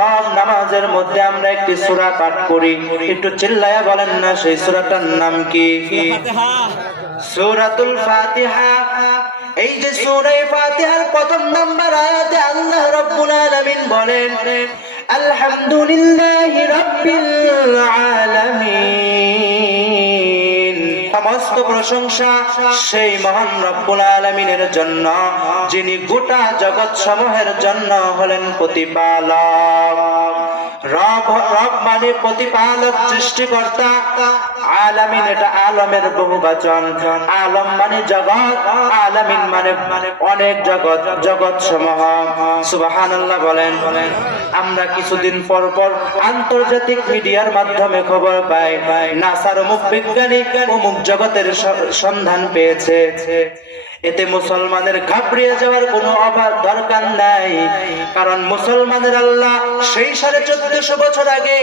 সব নামাজের মধ্যে আমরা একটি সূরা পাঠ করি, একটু চিল্লায়া বলেন না সেই সূরাটার নাম কি? সূরাতুল ফাতিহা। এই যে সূরা ফাতিহার প্রথম নাম্বার আয়াতে আল্লাহ রাব্বুল আলামিন বলেন আলহামদুলিল্লাহি রাব্বিল আলামিন। সমস্ত প্রশংসা সেই মহান রব্বুল আলামিনের জন্য, যিনি গোটা জগৎ সমূহের জন্য হলেন প্রতিপালক। রব মানে প্রতিপালক, সৃষ্টিকর্তা। আলামিন এটা আলমের বহুবচন। আলম মানে জগৎ, আলামিন মানে অনেক জগৎ, জগৎ সমূহ। সুবহানাল্লাহ বলেন। আমরা কিছুদিন পর পর আন্তর্জাতিক মিডিয়ার মাধ্যমে খবর পাই নাসার অমুক বিজ্ঞানী অমুক জগতের সন্ধান পেয়েছে। এতে মুসলমানের ঘাবড়িয়ে যাওয়ার কোনো দরকার নাই, কারণ মুসলমানের আল্লাহ সেই 1450 বছর আগে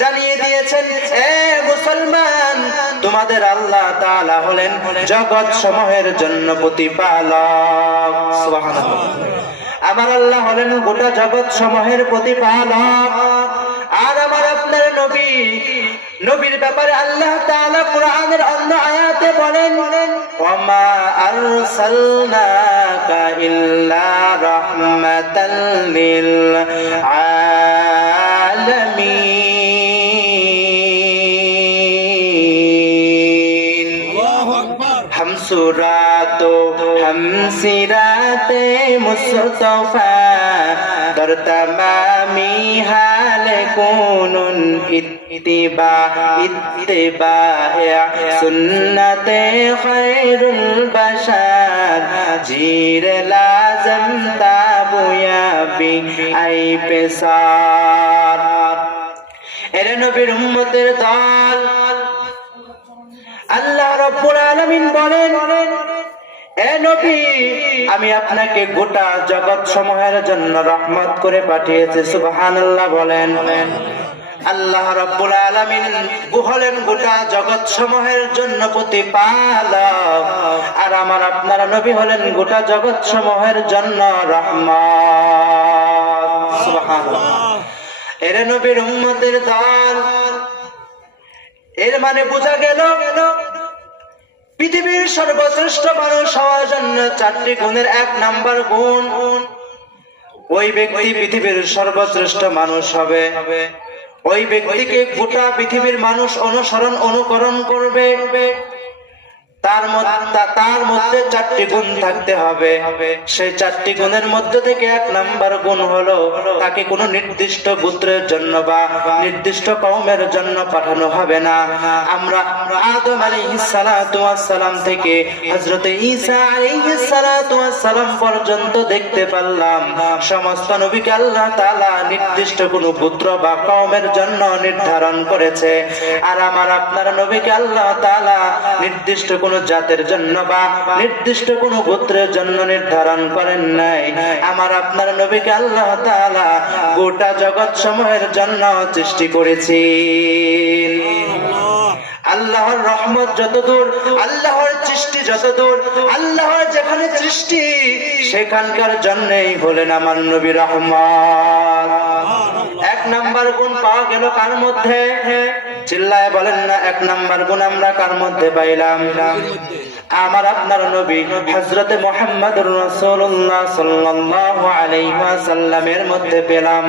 জানিয়ে দিয়েছেন, এ মুসলমান, তোমাদের আল্লাহ তাআলা হলেন জগৎ সমূহের জন্য প্রতিপালক। সুবহানাল্লাহ। আমার আল্লাহ হলেন গোটা জগৎ সমূহের প্রতিপালক। আর আমার আপনার নবী, নবীর ব্যাপারে আল্লাহ তাআলা কুরআনের অন্য আয়াতে বলেন ওয়ামা আরসালনাকা ইল্লা রাহমাতাল লিল আলামিন। আল্লাহু আকবার। হাম সিরাতে মুস্তাফা দর তামামি হালে কুনুন ইত্তিবা সুন্নতে খায়রুল বাশার জিরে লাজম তাবুয়া বি আই পেসার। এর নবীর উম্মতের দল আল্লাহ রাব্বুল আলামিন বলেন, এ নবী, আমি আপনাকে গোটা জগৎ সমূহের জন্য রহমত করে পাঠিয়েছি। সুবহানাল্লাহ বলেন। আল্লাহ রাব্বুল আলামিন হলেন গোটা জগৎ সমূহের জন্য প্রতিপালক, আর আমার আপনারা নবী হলেন গোটা জগৎ সমূহের জন্য রহমত। সুবহানাল্লাহ। এর নবীর উম্মতের দল। এর মানে বোঝা গেল পৃথিবীর সর্বশ্রেষ্ঠ মানুষ হওয়ার জন্য 4টি গুণের 1 নাম্বার গুণ, ওই ব্যক্তি পৃথিবীর সর্বশ্রেষ্ঠ মানুষ হবে। ওই ব্যক্তিকে গোটা পৃথিবীর মানুষ অনুকরণ করবে। তার মধ্যে 4টি গুণ থাকতে হবে। সেই 4টি গুণের মধ্যে থেকে 1 নাম্বার গুণ হলো তাকে কোনো নির্দিষ্ট গোত্রের জন্য বা নির্দিষ্ট কওমের জন্য পাঠানো হবে না। আমরা আদম আলাইহিস সালাতু ওয়াস সালাম থেকে হযরত ঈসা আলাইহিস সালাতু ওয়াস সালাম পর্যন্ত দেখতে পারলাম সমস্ত নবীকে আল্লাহ তাআলা নির্দিষ্ট কোনো গোত্র বা কওমের জন্য নির্ধারণ করেছে। আর আমার আপনার নবীকে আল্লাহ তাআলা নির্দিষ্ট কোনো জাতের জন্য বা নির্দিষ্ট কোন গোত্রের জন্য নির্ধারণ করেন নাই। আমার আপনার নবীকে আল্লাহ তাআলা গোটা জগৎ সমূহের জন্য সৃষ্টি করেছেন। আল্লাহর রহমত যতদূর, আল্লাহর সৃষ্টি যতদূর, আল্লাহর যেখানে সৃষ্টি সেখানকার জন্যই হলেন আমার নবী রহমত। 1 নাম্বার গুণ পাওয়া গেল কার মধ্যে? চিল্লায় বলেন না 1 নাম্বার গুণ আমরা কার মধ্যে পাইলাম? আমার আপনার নবী হযরত মুহাম্মদুর রাসূলুল্লাহ সাল্লাল্লাহু আলাইহি ওয়াসাল্লামের মধ্যে পেলাম।